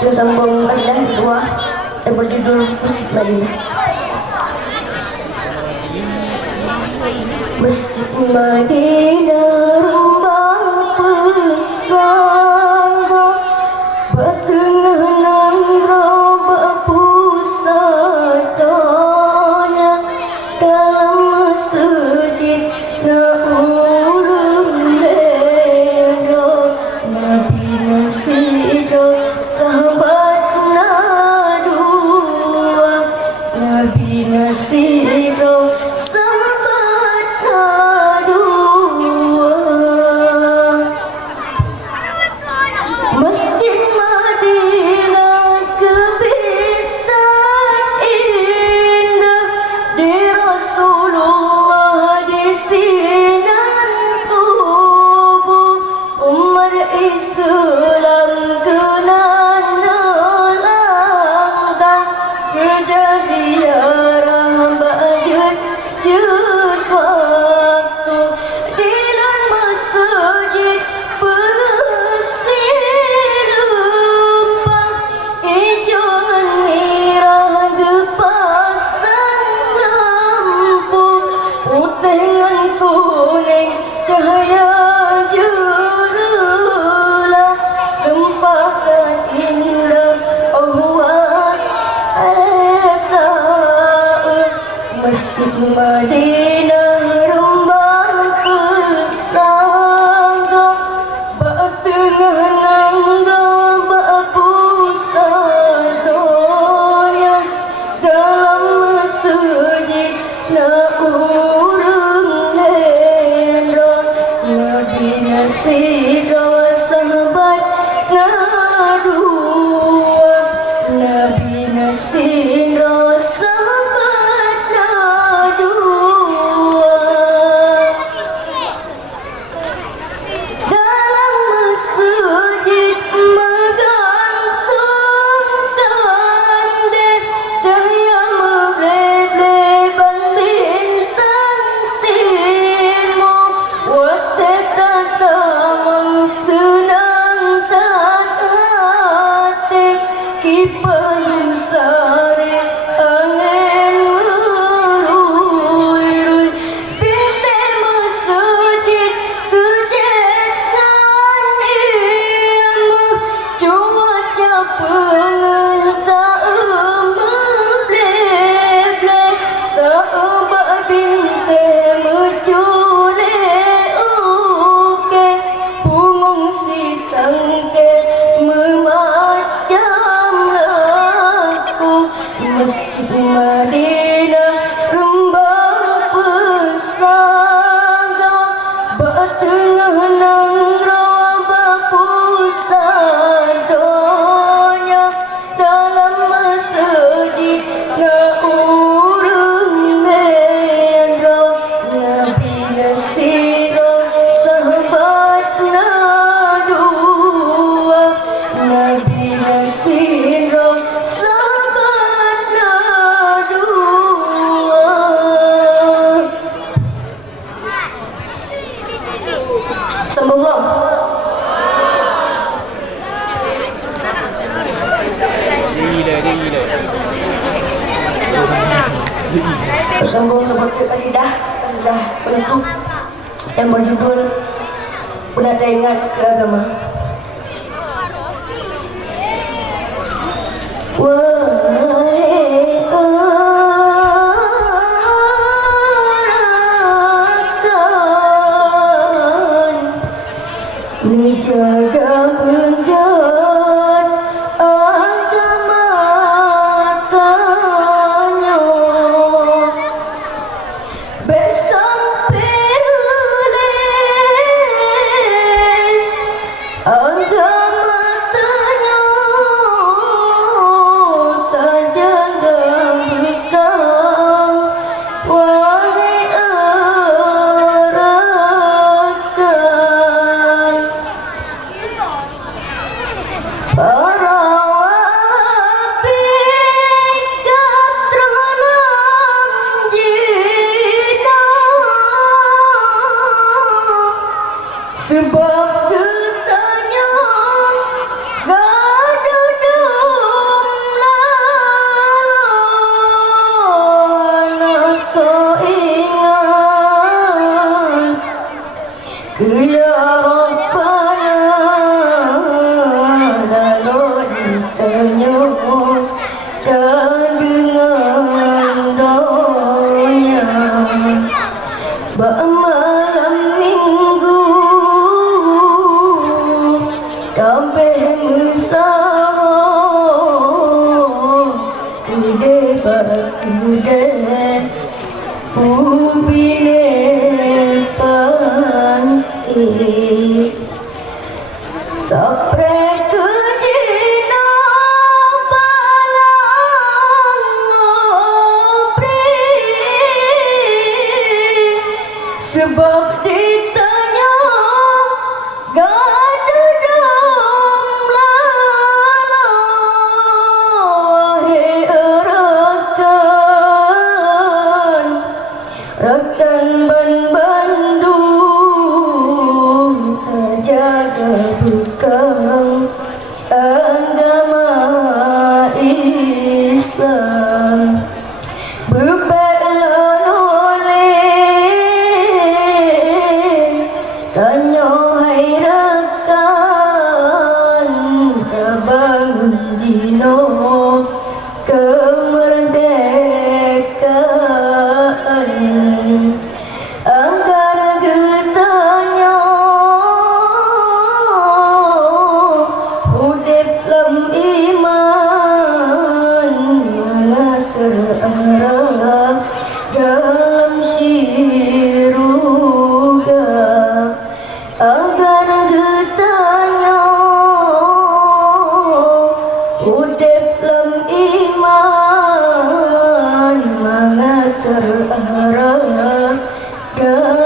Belum sambung kajian kedua yang berjudul Masjid Madinah. Masjid Madinah rumbang pesona, batengah nan robak pusadanya, dalam masjid na urung lendo, Nabi nasido sahabat na dua, Nabi nasido sahabat na dua. nasira sahabat nadua, Nabi nasira sahabat nadua. Dalam masjid menggantungkan dek cahaya melebleban bintang timur, waktu kata mengsenang tak hati kipayung sari angin merui-rui pintai masjid terjenan ilmu cuaca pengentak membleble tak ubah bintai menculik uke pungung si tangke memacam laku meski Madinah rembang pesada batengah nang rawa pusadonya dalam masjid na urung mendro Nabi nasira sahabat nadua, Nabi nasira sahabat nadua. Sambunglah. Bersambung seperti kasidah penutup yang berjudul Penata Ingat Keragama. Wahai rakan, menjaga penggan agama tanya besampai agama tanya tak jaga bekang. Wahai rakan, para wapi katralam jina sebab getanya gada dumla so ingat ya Rabbana lalu ditanya dan dengan doanya malam minggu sampai musahar kude ubine panti sapre tujina balang ngopri sebab ditanya gada dumla. Wahai rakan ban Bandung terjaga bekang agama Islam bebeklah oleh tanya hai rakan terbangun jino kemerdekaan agar getanya udip lam iman terarah dalam syurga agar terarah dan